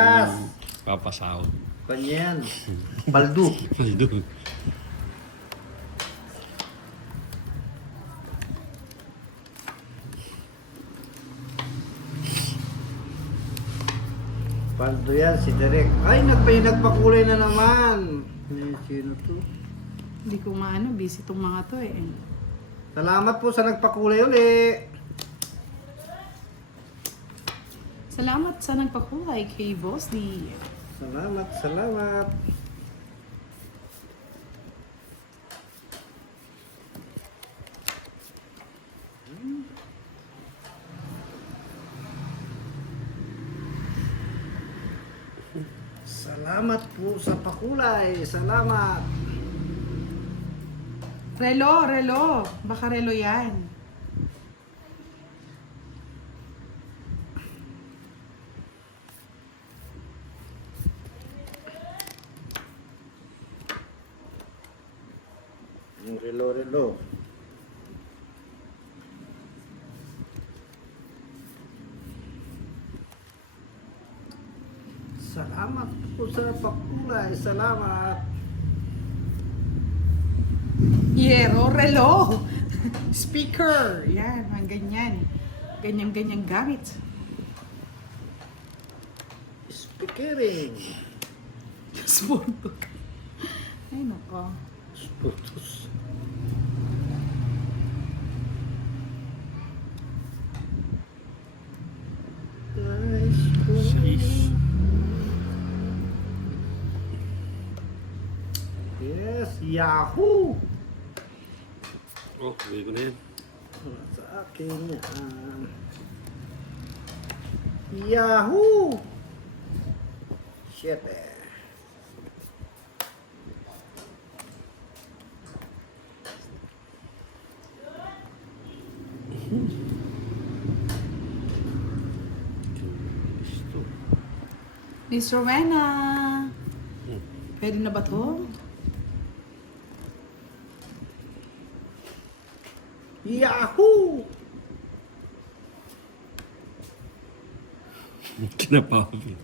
Bukas. Papasahod. Kanyan. Baldo. Paldo. Paldo yan, si Derek. Ay, nagpakulay na naman. Sino to? Hindi ko maano, busy tong mga to eh. Salamat po sa nagpakulay uli. Salamat sa nagpakulay kay Boss D. Salamat, salamat. Salamat po sa pakulay. Salamat. Relo. Baka relo yan. Yung relo. Salamat po sa pakulay. Salamat. Relo. Speaker. Yan, mga ganyan. Ganyan gamit. Speakering. Spurtok. Ay, nako. Putos. Safe. Yes, Yahoo! Oh, bigay ko na yan. Sa akin yan. Yahoo! Shit eh. Gusto. Miss Rowena. Pwede na ba to? Yahoo! Kinapapin.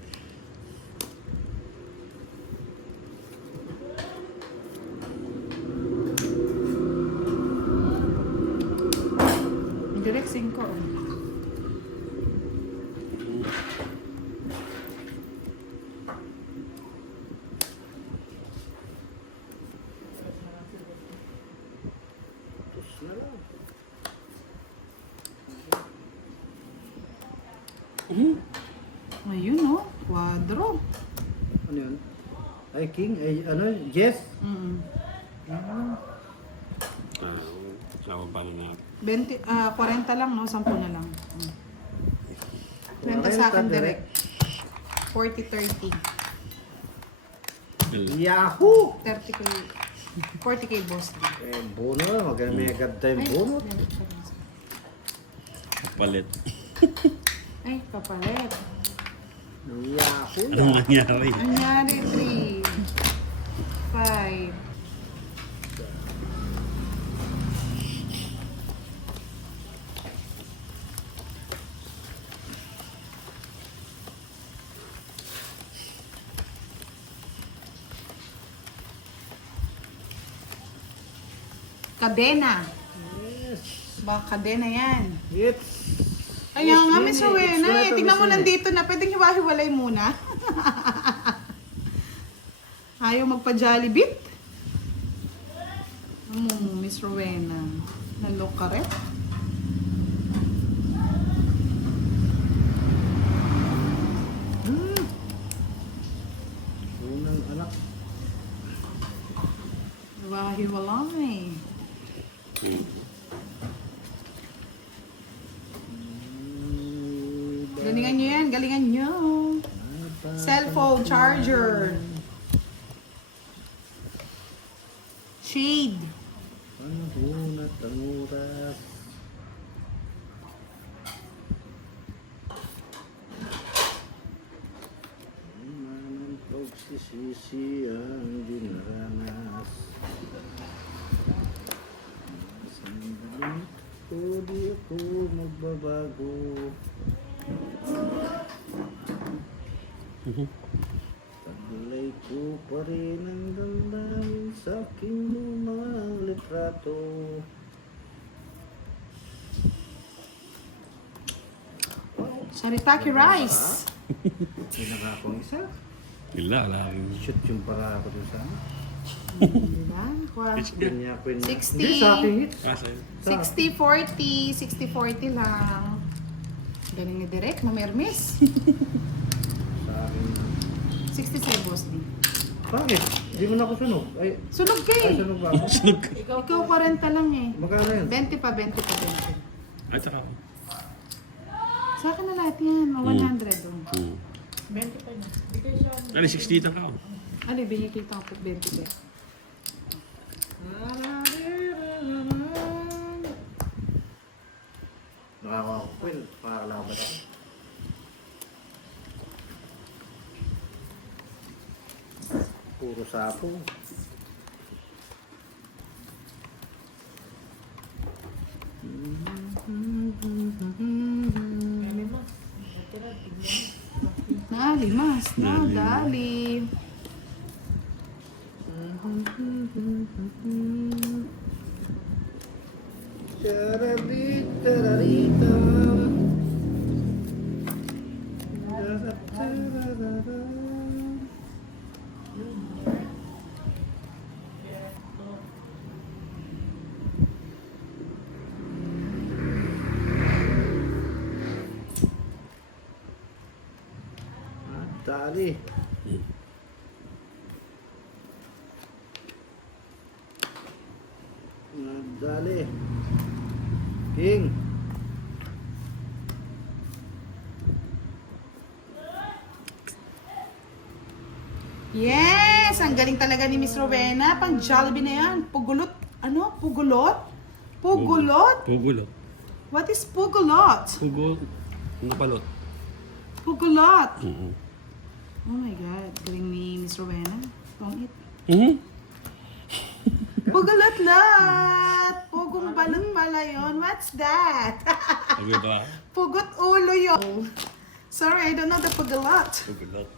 Direct 5. Putos na lang. Ayun oh, quadro. Ano yun? Ay, King? Ay, ano? Yes? Mm. Sama pa na 40 lang no, 10 na lang. 20 sa akin direct. 40-30. Yahoo! 30 kay 40 kay Boss. Eh, bono na. Mag-mega time bono. Palit. Ay, papalit. Yahoo! Anong nangyari? Anyari 3 5 Kadena. Yes. Baka kadena yan. It's... Kaya nga, Miss It's Rowena, It's tignan mo It's nandito na. Pwedeng hiwa-hiwalay muna. Ayaw magpa-Jollibee? Miss Rowena. Nalok ka rin? Unang anak. Hiwa-hiwalay. Galingan nyo yan, galingan nyo. Cellphone, charger. Shade. Panahon at ang oras. Ang pagsisisi ang dinaranas. Sandali ko di ako magbabago. Taglay ko pa rin ang damdamin sa aking lumang litrato. Sharitaki rice. May nakakong isa. Wala, wala rin. Shoot yung para ako dun sa Diba? Kuha. kanya ko yun. 60. Hindi, sa akin hit. Ah, sa'yo. 60-40. 60-40 lang. Galing ni Direk, mamermis. Sa akin. 60 sa'yo, boss din. Bakit? Hindi mo na ako sunog. Ay, Sunog ka ay eh. sunog ba ako? Ikaw 40 lang eh. Magkano yun? 20 pa, 20 pa, 20. Ay, tsaka ako. Sa akin na lahat yan. O 100 oh. Ano, 60 ka ako. Ano, binikita ko 20 ba? Nakakawa ko po yun. Makakalaban ako. Puro sapo. Nalimas, nadali. Charabit, chararita. Dali. Dali. King. Yes! Ang galing talaga ni Miss Rowena. Pang Jollibee na yan. Pugulot. Ano? Pugulot? Pugulot? Pugulot. What is pugulot? Pugulot. Napalot. Pugulot. Oo. Oh my God. Galing ni Miss Rowena. Don't eat. Pugulot-lot! Pugong balot pala yun. What's that? Okay ba? Pugot ulo yun. Sorry, I don't know the pugulot. Pugulot.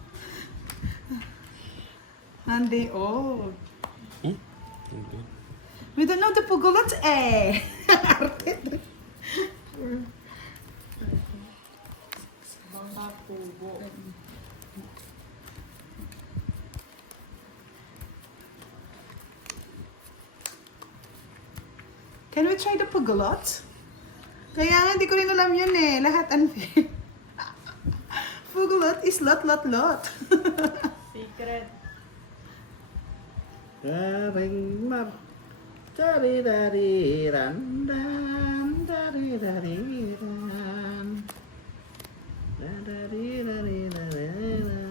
Hindi, oh. Okay. We don't know the pugulot eh. Can we try the pugulot? Kaya nga, hindi ko rin alam yun eh. Lahat unfair. Pugulot is lot. Garing mar. Dari-dari-ran. Dari-dari-ran. Dari-dari-dari-ran.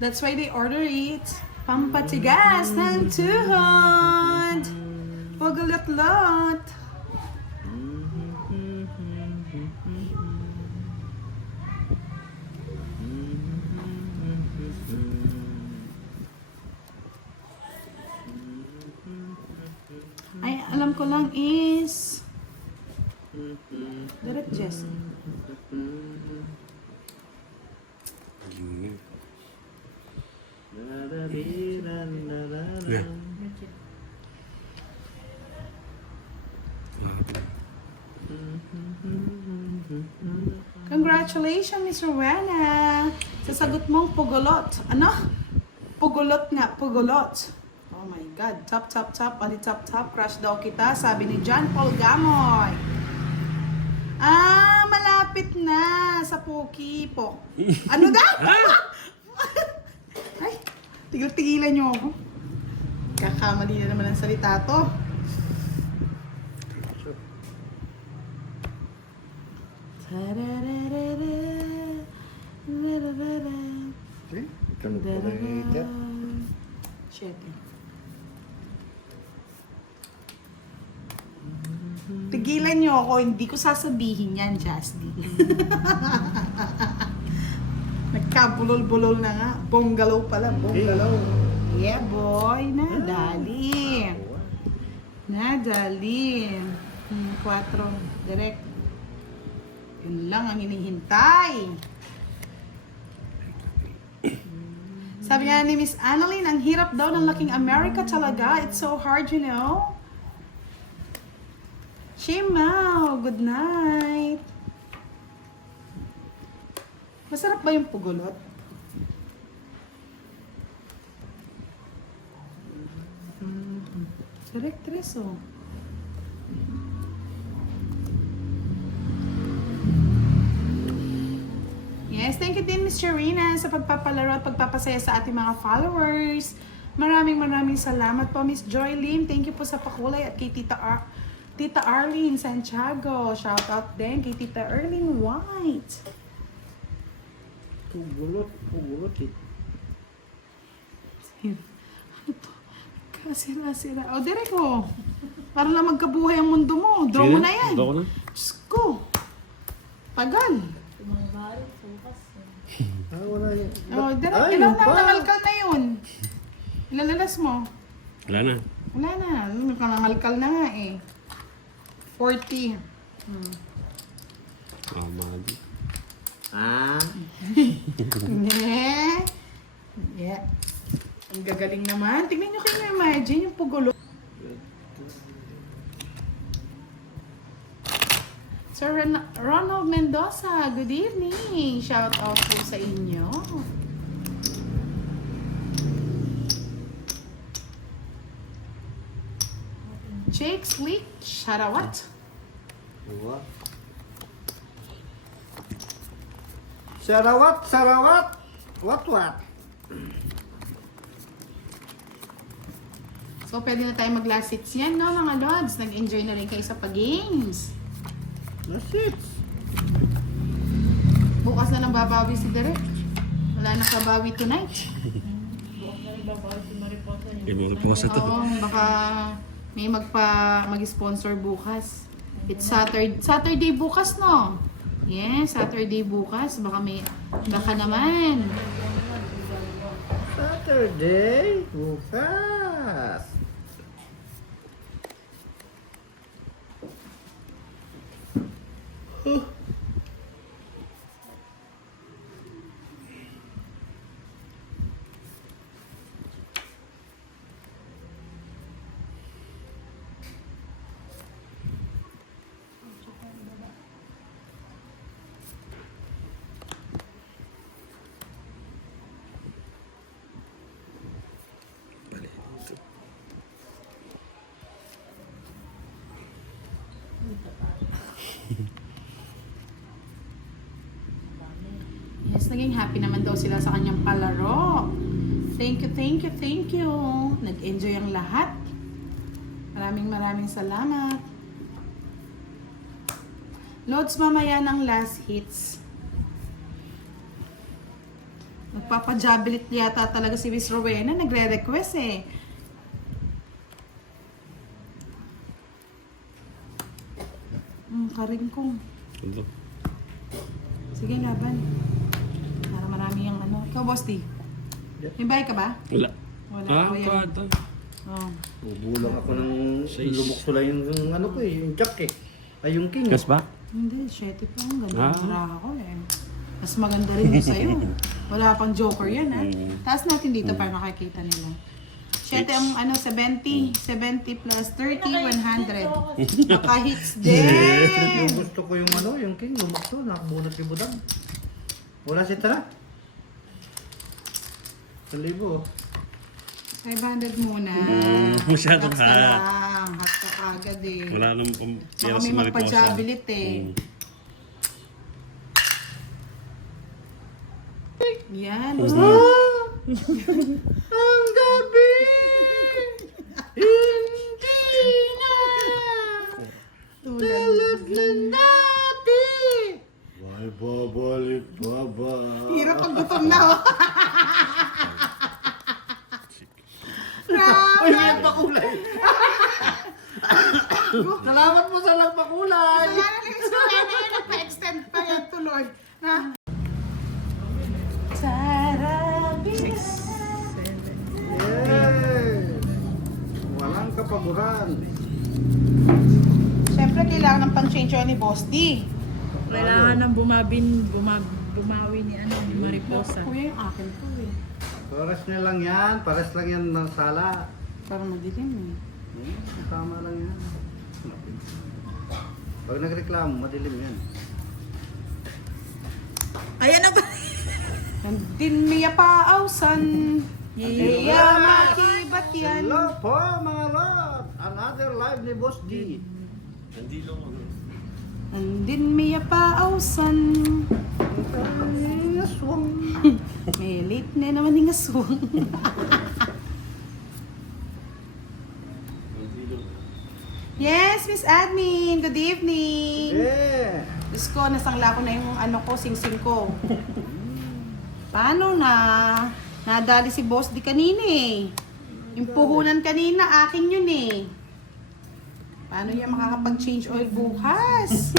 That's why they order it. Pampatigas ng tuhod. Pugulot-lot. Ay, alam ko lang is Direct Jess. Yeah. Congratulations, Miss Rowena! Sa sagot mong pugulot. Ano? Pugulot nga, pugulot. Oh my God. Top. Ali top. Crush daw kita, sabi ni John Paul Gamoy. Ah, malapit na sa Poki po. Ano daw? Ay, tigil-tigilan niyo ako. Kakamali na naman ang salita to. See? Tunog ko lang yung ikat. Siyete. Tigilan niyo ako, hindi ko sasabihin yan, Jasdy. Nagkabulol-bulol na nga. Bongalaw pala, bongalaw. Yeah, boy. Nadali. Nadali. 4. Direct. Yun lang ang hinihintay. Sabi nga ni Miss Annalyn, ang hirap daw ng laking America talaga. It's so hard, you know. Shimao, good night. Masarap ba yung pugulot? Direct tres, oh. Yes, thank you din, Miss Sharina, sa pagpapalaro at pagpapasaya sa ating mga followers. Maraming salamat po, Miss Joy Lim. Thank you po sa pakulay at kay Tita Arlene Santiago. Shout out din kay Tita Erlene White. Pugulot eh. Ano to? Kasira-sira. O, direct mo. Para lang magkabuhay ang mundo mo. Draw mo na yan. Draw ko na. Diyos ko. Tagal. Wala yun. O, direct. Ay, Ilang yun pa. nangangalkal na yun? Ilalalas mo? Wala na. Wala na. Nangangalkal na nga eh. 40. Oh, mali. Yeah. Yeah. Ang gagaling naman. Tingnan nyo kayo imagine yung pugulo. Sir Ronald Mendoza, good evening. Shout out po sa inyo. Jake Sleek, Sharawat. Diba? Sarawat. What? So, pwede na tayo mag-last hits yan, no, mga lods? Nag-enjoy na rin kayo sa pag-games. That's it. Bukas na lang babawi si Derek. Wala na kabawi tonight. Eh, mga pukas na to. Oo, baka may mag-sponsor bukas. It's Saturday bukas, no? Yes, Saturday bukas. Baka naman. Saturday. Bukas. Yes, naging happy naman daw sila sa kanyang palaro. Thank you. Nag-enjoy ang lahat. Maraming salamat. Loads mamaya ng last hits. Magpapajabilit yata talaga si Miss Rowena. Nagre-request eh. Karingkong. Ito. Sige, laban. Para marami yung ano. Ikaw, Boss D. May bahay ka ba? Wala. Wala. Ah, Ako yan. kada. Oh. Bubulang ako ng Size. lumukso lang yung ano ko eh, yung jack eh. Ay, yung king. Gas ba? Hindi, 7 pa. Ang ganda Ah. ng baraha ko eh. Mas maganda rin yung sa'yo. Wala pang joker yan ha. Taas natin dito para makikita nila. 7 ang ano, 70. 70 plus 30, 100. Naka-hits din. Yung gusto ko yung ano, yung king, lumukso, nakabunot yung budang. Wala si Tara. 1,000. 500 muna. Masyadong Relax ka hot. lang. Hot ka agad eh. Wala nang Baka may magpa-jabilit eh. Yan. Ang gabi! Hindi na! Tulad ng dati! May babalik pa ba? Hirap pag gutom na oh. Ay, may nagpakulay! Salamat po sa nagpakulay! Wala na rin sa kanya yun. Nagpa-extend pa yan tuloy. Ha? paguran. Siyempre, kailangan ng pang-change oil ni Boss D. Kailangan ng bumawi ni Mariposa. Kuya, yung akin to eh. Pares na lang yan. Pares lang yan ng sala. Parang madilim eh. Tama lang yan. Pag nagreklamo, madilim yan. Ayan na ba? Nandin miya paausan. Iya makibat yan. Hello po mga lord! Another live ni Boss D. Hindi lang ako. Nandin miya paausan. Ay, aswang. May late na naman yung aswang. Yes, Miss Admin. Good evening. Yeah. Diyos ko, nasangla ko na yung ano ko, sing-sing ko. Paano na? Nadali si Boss di kanina eh. Yung puhunan kanina, akin yun eh. Paano niya makakapag-change oil bukas?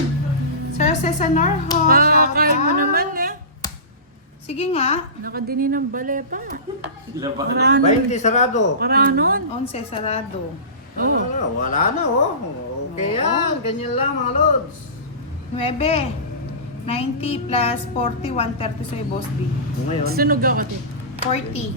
Sir Cesar Ho, shout Pakakain mo out. naman eh. Sige nga. Nakadini ng bale pa. Laban. 20 sarado. Para nun. 11 sarado. Wala na oh. Okay yan. Ganyan lang mga lods. 9. 90 plus 40, 130 sa'yo, Boss B. Ngayon, Sunog ako te. 40.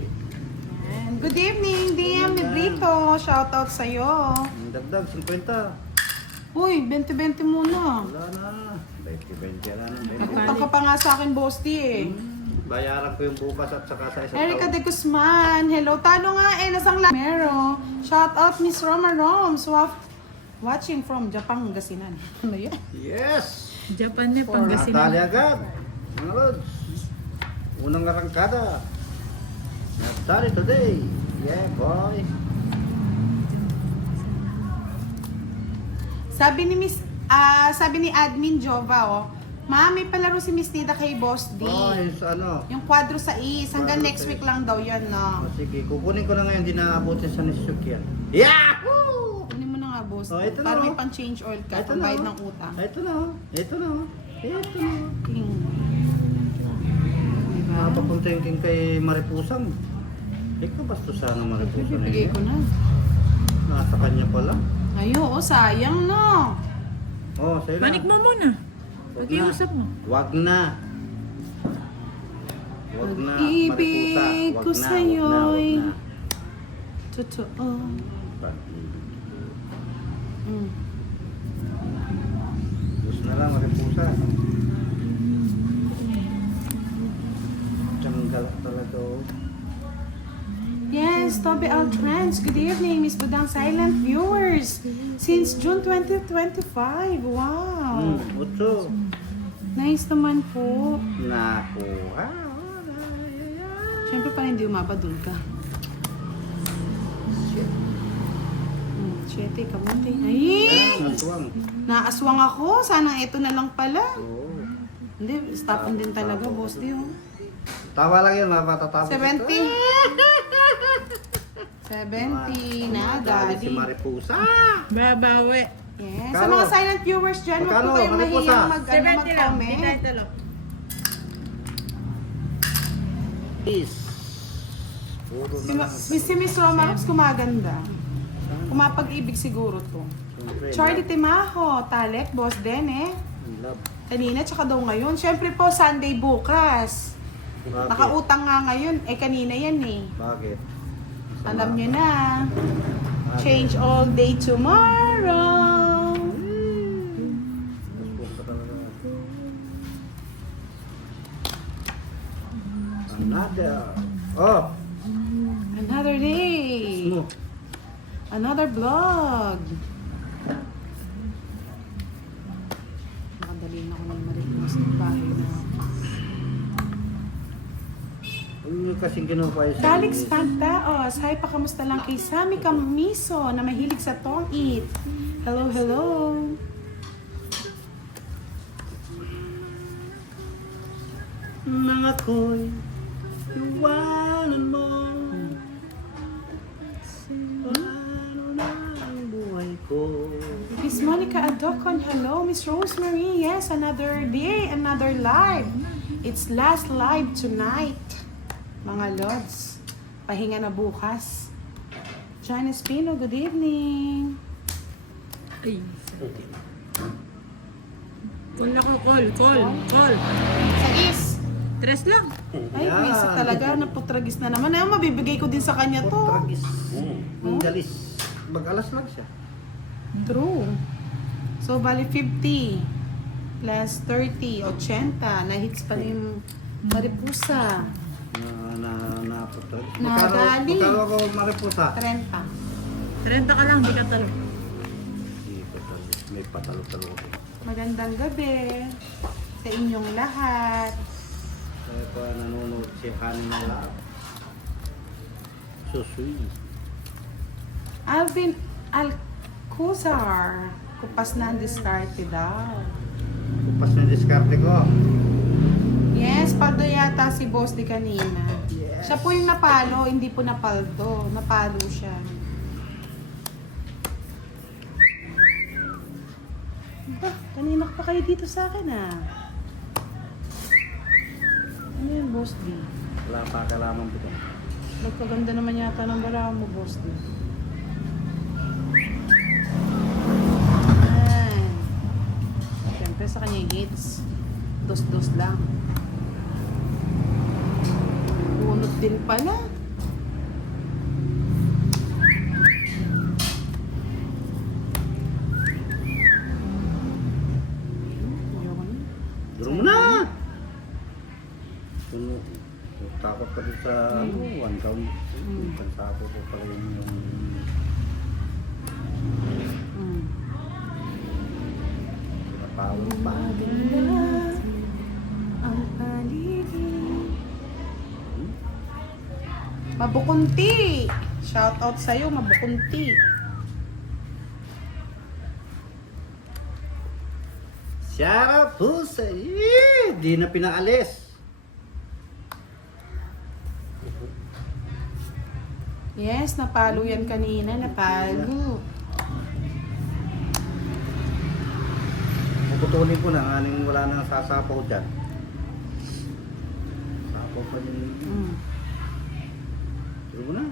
And good evening, DM Brito. Shout out sa'yo. dagdag 50. Uy, 20-20 muna. Wala na. 20-20 na ng 20. Nagpunta ka pa nga sa akin, Boss D eh. Bayaran ko yung bukas at saka sa isang Erica taon. de Guzman. Hello, talo nga eh. Nasang Mero. Shout out Miss Roma Roms. Watching from Japan, Gasinan. Ano yan? Yes! Japan eh, Natali Pangasinan. agad. Mga lods. Unang arangkada. Natali today. Yeah, boy. Sabi ni Admin Jova, oh. Ma, may palaro si Miss Nida kay Boss D. Oh, yung sa ano. Yung quadro sa is. Hanggang Quadro next sa week lang daw yan, no? Oh, sige, kukunin ko na ngayon. Di naabutin sa Nisuk yan. Yahoo! Kunin mo na nga, Boss. Oh, ito na, Para oh. may pang-change oil ka. Ito na, Pambayad oh. ng utang. Ito na, oh. Ito na, oh. Ito na, oh. King. Diba? Nakapapunta yung king kay Maripusang. Ikaw basto sana Maripusang. Bigay ko na. Nasa kanya pala. Ayo, oh, sayang, no? Oh, sa'yo na. Manik mo muna. Wag na. Pag-iusap mo. Wag na. Wag na. Pag-ibig Maripusa. ko Wag na, sa'yo'y wag na. totoo. Pag-ibig. Mm. Gusto na lang Maripusa. Tanggal talaga oh. Yes, Toby Altrans. Good evening, Miss Budang Silent viewers. Since June 2025. Wow. Utso. Nice naman po. Naku. Siyempre pa hindi umapadul ka. Siyete, kamuti. Ay! Nasuwang. Naaswang ako. Sana ito na lang pala. Oo. Hindi, stopin din talaga, boss. Di, oh. Tawa lang yun, mapatatapos. 70. 70 na, Dali si daddy. Maripusa. Babawi. Yes. Sa Magkano? mga silent viewers dyan, wag po Magkano? kayong Mariposa? mahiyang 70 lang. mag-comment. Hindi tayo talo. Is. Puro Si, na lang. si Miss Roma Rops kumaganda. Kumapag-ibig siguro to. Siyempre, Charlie Timaho, Talek, boss din eh. love. Kanina, tsaka daw ngayon. Siyempre po, Sunday bukas. Bakit? Nakautang nga ngayon. Eh, kanina yan eh. Bakit? Alam nyo na. Change all day tomorrow. Another. Oh. Another day. Mo. Another vlog. Nakadali na ako ng marinos ng bahay na. Yung kasing kinuha yung sa Calix Pantaos. Hi pa, kamusta lang kay Sammy Camiso na mahilig sa Tong Eat. Hello, hello. mga ko'y iwanan mo. Paano na ang buhay ko? Miss Monica Adocon, hello. Miss Rosemary, yes, another day, another live. It's last live tonight. Mga lods, pahinga na bukas. China Espino, good evening. Ay, call ako, call. Sa is. 3 lang. Ay, Yan. bisa talaga. Naputragis na naman. Ay, mabibigay ko din sa kanya to. Tragis. Mm. Manggalis. Mag-alas lang siya. True. So, bali 50 plus 30, 80. Na-hits pa rin yung maripusa. Tragis. Nagali. Magkano ako maripusa? 30. 30 ka lang, di ka talo. Hindi ko tragis. May patalo-talo ko. Magandang gabi sa inyong lahat. Kaya pa nanonood si Hanin ng lahat. So sweet. Alvin Alcuzar. Kupas na ang diskarte daw. Kupas na diskarte ko. Yes, paldo yata si boss di kanina. Yes. Siya po yung napalo, hindi po napaldo. Napalo siya. Ba, kanina pa kayo dito sa akin ah. Ano yun, boss D? Wala pa kalaman ko. Nagkaganda naman yata ng bala mo, boss D. Ayan. Siyempre sa kanya yung hits. Dos-dos lang. Bunot din pala. Ayoko na. Duro mo na! Puno. Takot ka din sa one round. Pansako ko pala yung pinapawag pa. Maganda ang paligid. Mabukunti! Shout out sa'yo, Mabukunti. Shout out po sa di na pinaalis. Yes, napalo yan kanina. Napalo. Puputulin ko na, aning wala nang sasapaw dyan. Sapaw pa yung... Duro mo na.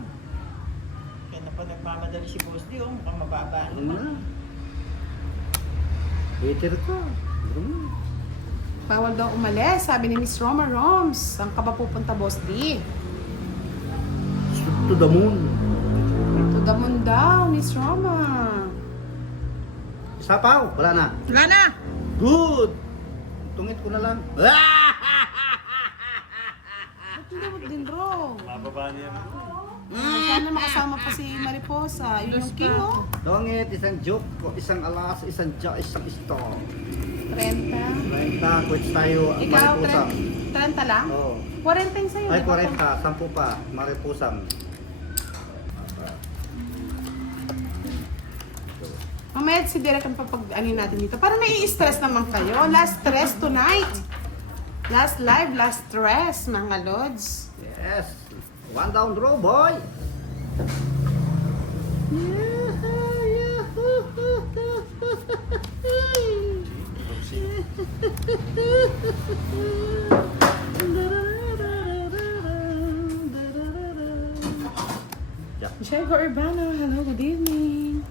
Kaya na pa nagmamadali si Boss D, oh, mukhang mababa Duro mo naman. na. Waiter ka. Duro mo na. Bawal daw umalis, sabi ni Miss Roma Roms. Saan ka ba pupunta, Boss D? Shoot to the moon. To the moon daw, Miss Roma. Sapaw, wala na. Wala na! Good! Tungit ko na lang. Ba't hindi mo din, Ro? Mababa niya. Sana makasama pa si Mariposa. Yun yung king, oh. Tungit, isang joke, isang alas, isang isang store. 30. Renta, quits tayo, Ikaw, maripusang. 30 lang? Oo. 40 yung sa'yo. Ay, di ba? 40, 10 pa, maripusang. Mamaya si Derek ang papag-anin natin dito. Para may stress naman kayo. Last stress tonight. Last live, last stress, mga lods. Yes. One down row, boy. Michelle Urbano, hello, good evening.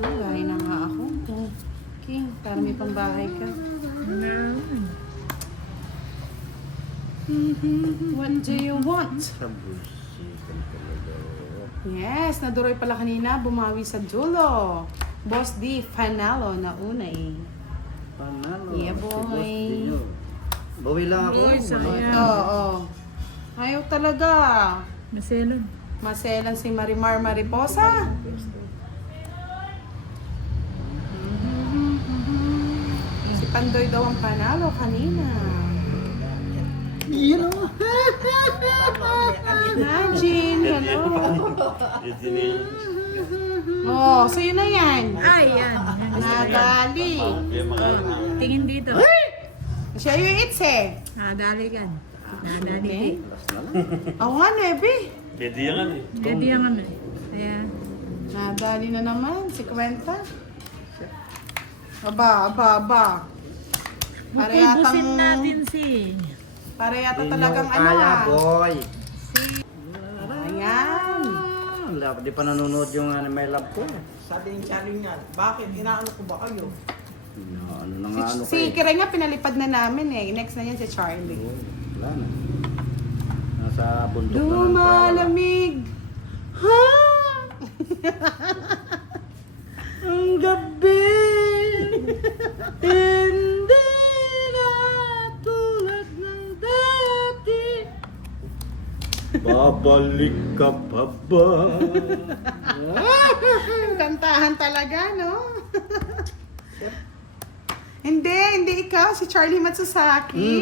Bahay na nga ako. King, para may pambahay ka. Meron. What do you want? Sa bullshit ang talaga. Yes, naduroy pala kanina, bumawi sa dulo. Boss D, panalo na una eh. Panalo. Yeah, Si boy. Boss Dino. Bawi lang ako. Boy, sayang. Oo. Ayaw talaga. Maselon. Maselan si Marimar Mariposa. Si Pandoy daw ang panalo kanina. You know. Imagine, hello. Hindi niya. Oh, sa'yo na yan. Ay, yan. Nagali. Kaya makalaman. Tingin dito. Siya yung its eh. Nadali ka. Nadali Okay. ka. Last na lang. Ako nga, Nebe. Pwede yan eh. Ready ang kami. Ayan. Nadali na naman, si Kwenta. Aba. Para yatang, Ubusin natin si... para yata Hindi talagang nyo ano kaya, ah. boy. Ayan. dapat di pa nanonood yung My Love ko. Sabi ni Charlie niyan, bakit? Inaano ko ba kayo? Ano na nga ano Si Kiray nga pinalipad na namin eh. Next na yan si Charlie. Wala na. Nasa bundok na ng Lumalamig. Ha? Ang gabi. Hindi na tulad ng dati. Babalik ka pa ba? Kantahan talaga, no? Hindi ikaw. Si Charlie Matsusaki.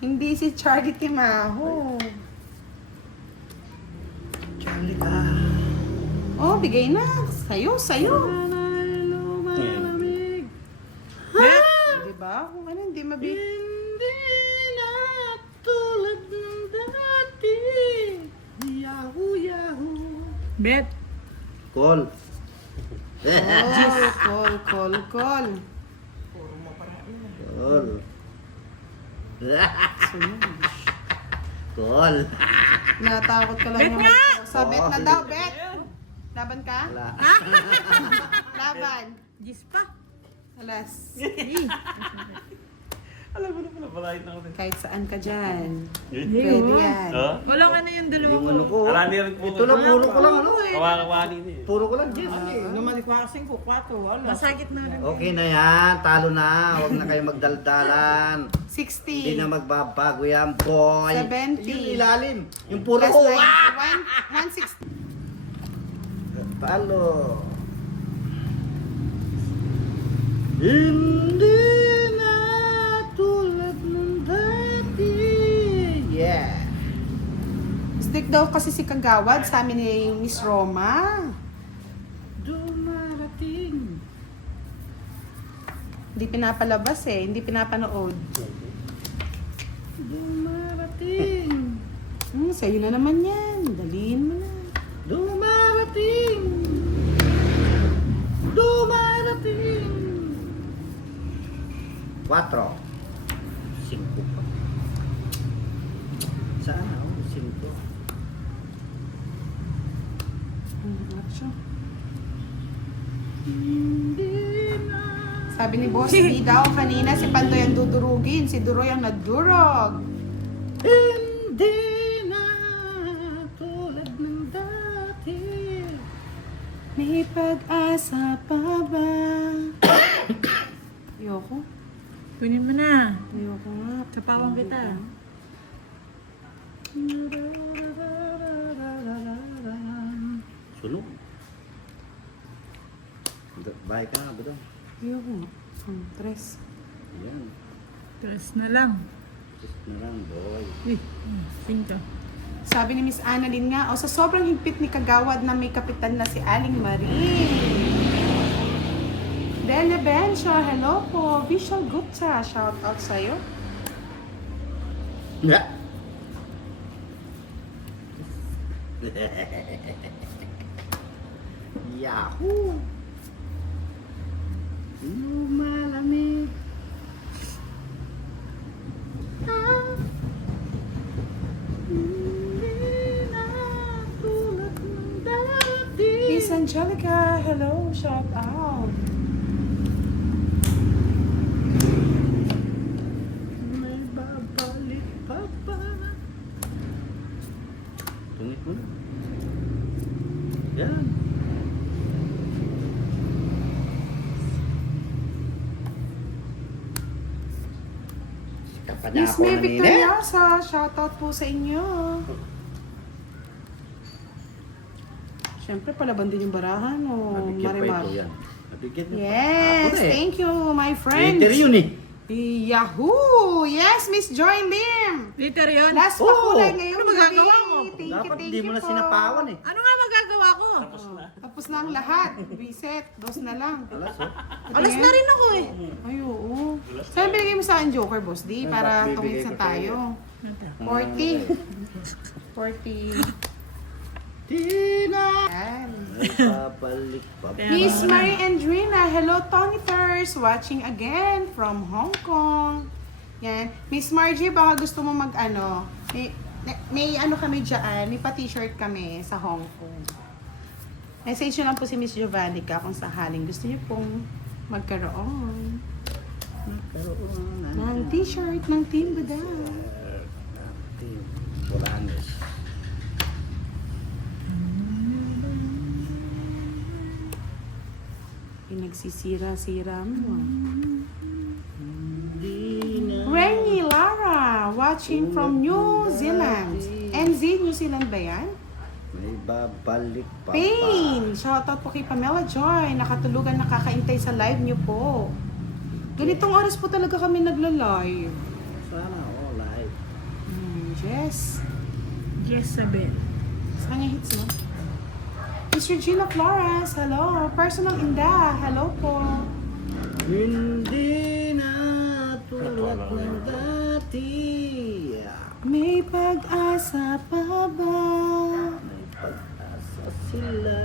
Hindi si Charlie Timaho. Charlie ka. Oh, bigay na. Sayo. Malamig. Ha? Diba? Kung ano, hindi mabig. Hindi na tulad ng dati. Yahoo, yahoo. Bet. Call. Call. Puro mo parang Call. Call. Natakot ka lang naman. Sa bet na daw, bet. Laban ka? Wala. Laban. Gis pa. Alas. Alam mo na pala, balait na ako din. Kahit saan ka dyan. Hindi, Pwede oh. yan. Ha? Walang ano yung dalawa Yung ko. ano ko. Marami rin po. Ito lang, puro ko lang ano eh. Kawakawali na eh. Puro ko lang, Jess. naman ikwasing ko, 4, wala. Masakit na rin. Okay na yan, talo na. Huwag na kayo magdaldalan. 60. Hindi na magbabago yan, boy. 70. Yung ilalim. Yung puro Plus ko. 160. Talo. Hindi na tulad ng dati. Yeah. Stick daw kasi si Kagawad sa amin ni Miss Roma. Dumarating. Hindi pinapalabas eh. Hindi pinapanood. Dumarating. Sa'yo na naman yan. Daliin mo na. Dumarating. Dumarating. 4. 5 pa. Saan ako? 5. Action. Hindi na. Sabi ni Boss D daw kanina si Pandoy ang dudurugin. Si Duroy ang nagdurog. Hindi na tulad ng dati. May pag-asa pa ba? Ayoko. Kunin mo na. Ayoko nga. Kapawang kita. Sunog. Bahay ka nga, bro. Ayoko nga. 3. Ayan. Tres na lang. Just na lang, boy. 5. Sabi ni Miss Annalyn nga, sa sobrang higpit ni Kagawad na may kapitan na si Aling Marie. Dele Bencha, hello po. Vishal Gupta, shout out sa'yo. Yeah. Yahoo! Lumalamig. Hindi na tulad ng dati. Miss Angelica, hello, shout out. May babalik pa ba? Tungit mo na. Yan. Sikat pa niya Miss ako May kanina. Victoriosa, shout out po sa inyo. Siyempre, palaban din yung barahan o Nabigyan pa Marimar. ito yan. Nabigyan niya pa. Yes, Ako na eh. thank you, my friends. Later yun eh. Yahoo! Yes, Miss Joy Lim! Later yun. Last Oo. pakulay ngayong Ano magagawa mo? Thank Dapat you, hindi mo na po. sinapawan eh. Ano nga magagawa ko? Tapos na ang lahat. Reset. 2 na lang. Alas oh. Alas na rin ako eh. Ay, oo. Saan binigay mo sa akin, Joker, Boss D? Ay, Para bibigay tungit ko na sa'yo. tayo. 40. 40. Tina! Yan. Ay, babalik pa ba? Miss Marie Andrina, hello Toniters, watching again from Hong Kong. Yan. Miss Margie, baka gusto mo mag May ano kami dyan, may pa-t-shirt kami sa Hong Kong. Message nyo lang po si Miss Giovannica kung sakaling gusto niyo pong magkaroon ng t-shirt ng Team Buda. Team Bolanes. Pinagsisira-sira mo. Hindi na. Renny Lara, watching from New Zealand. NZ, New Zealand ba yan? May babalik pa. Pain! Shoutout po kay Pamela Joy. Nakatulugan, nakakaintay sa live niyo po. Ganitong oras po talaga kami nagla-live. Sana all right. Yes. Yes, sabi. Sa kanya hits, no? Miss Regina Flores, hello. Personal Inda, hello po. Hindi na tulad ng dati. May pag-asa pa ba? May pag-asa sila.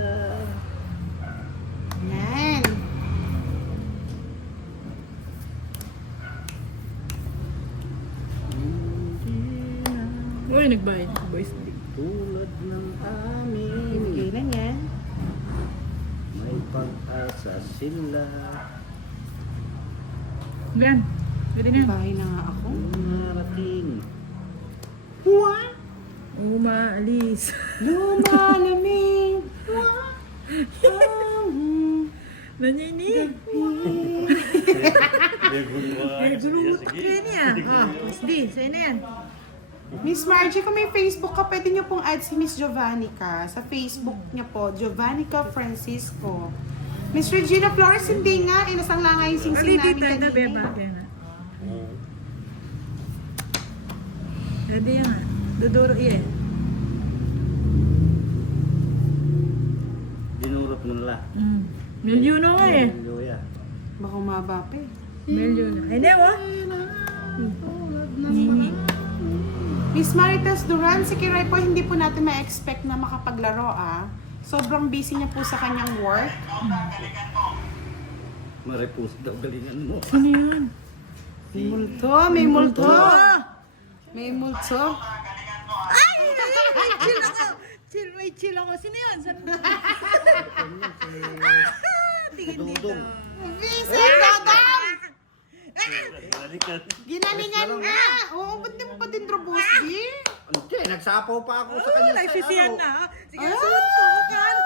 Yan. Hindi na Uy, nagbayad ako, boys. tulad ng amin. Ibigay na yan. May pag-asa sila. Gan, pwede na. Bahay na nga ako. Marating. What? Umaalis. Lumalamig. Nanyinig. May gulungan. Gulungot ka niya. Ah, Posdi, sa'yo na yan. Miss Margie, kung may Facebook ka, pwede niyo pong add si Miss Giovannica. Sa Facebook niya po, Giovannica Francisco. Miss Regina Flores, hindi nga. Inasang lang nga yung singsing namin Dito na, beba. kanina. Kaya na. Pwede yan. Duduro yan. Dinurot mo nila. Milyon na nga eh. Luya. Baka umaba pa eh. Milyon na. Ay, dewa. Nini. Miss Marites Duran, si Kiray po hindi po natin ma-expect na makapaglaro ah. Sobrang busy niya po sa kanyang work. Maripus daw galingan mo. Sino yun? May multo, may multo. May multo. Ay! May chill ako! May chill ako. Sino yun? Tingin dito. Dudong. Vincent Dodong! Balikan. Ginalingan nga! Oo, ba't di mo pa din Drobosdi? Hindi, nagsapaw pa ako sa kanya. Nagsisiyan na. Sige, Ah! suot ko. Kan.